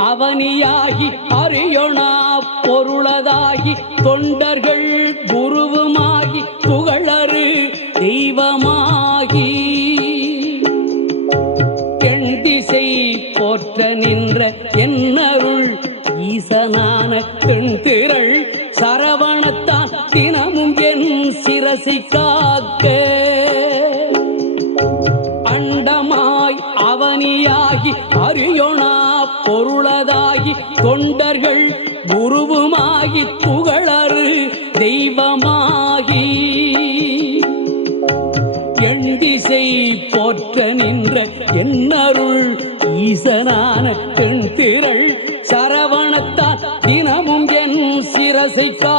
அவனியாகி அறியொணா பொருளதாகி தொண்டர்கள் குருவுமாகி புகழறு தெய்வமாகி எண் திசை போற்ற நின்ற என்னருள் ஈசனான தென்திரள் சரவணத்தான் தினமும் என் சிரசை காக்க அண்டமாய் அவனியாகி அறியொணா பொருளதாகி தொண்டர்கள் குருவுமாகி புகழறு தெய்வமாகி எண் திசை போற்ற நின்ற என்னருள் ஈசனான பெண் திரள் சரவணத்தால் தினமும் என் சிரசை கா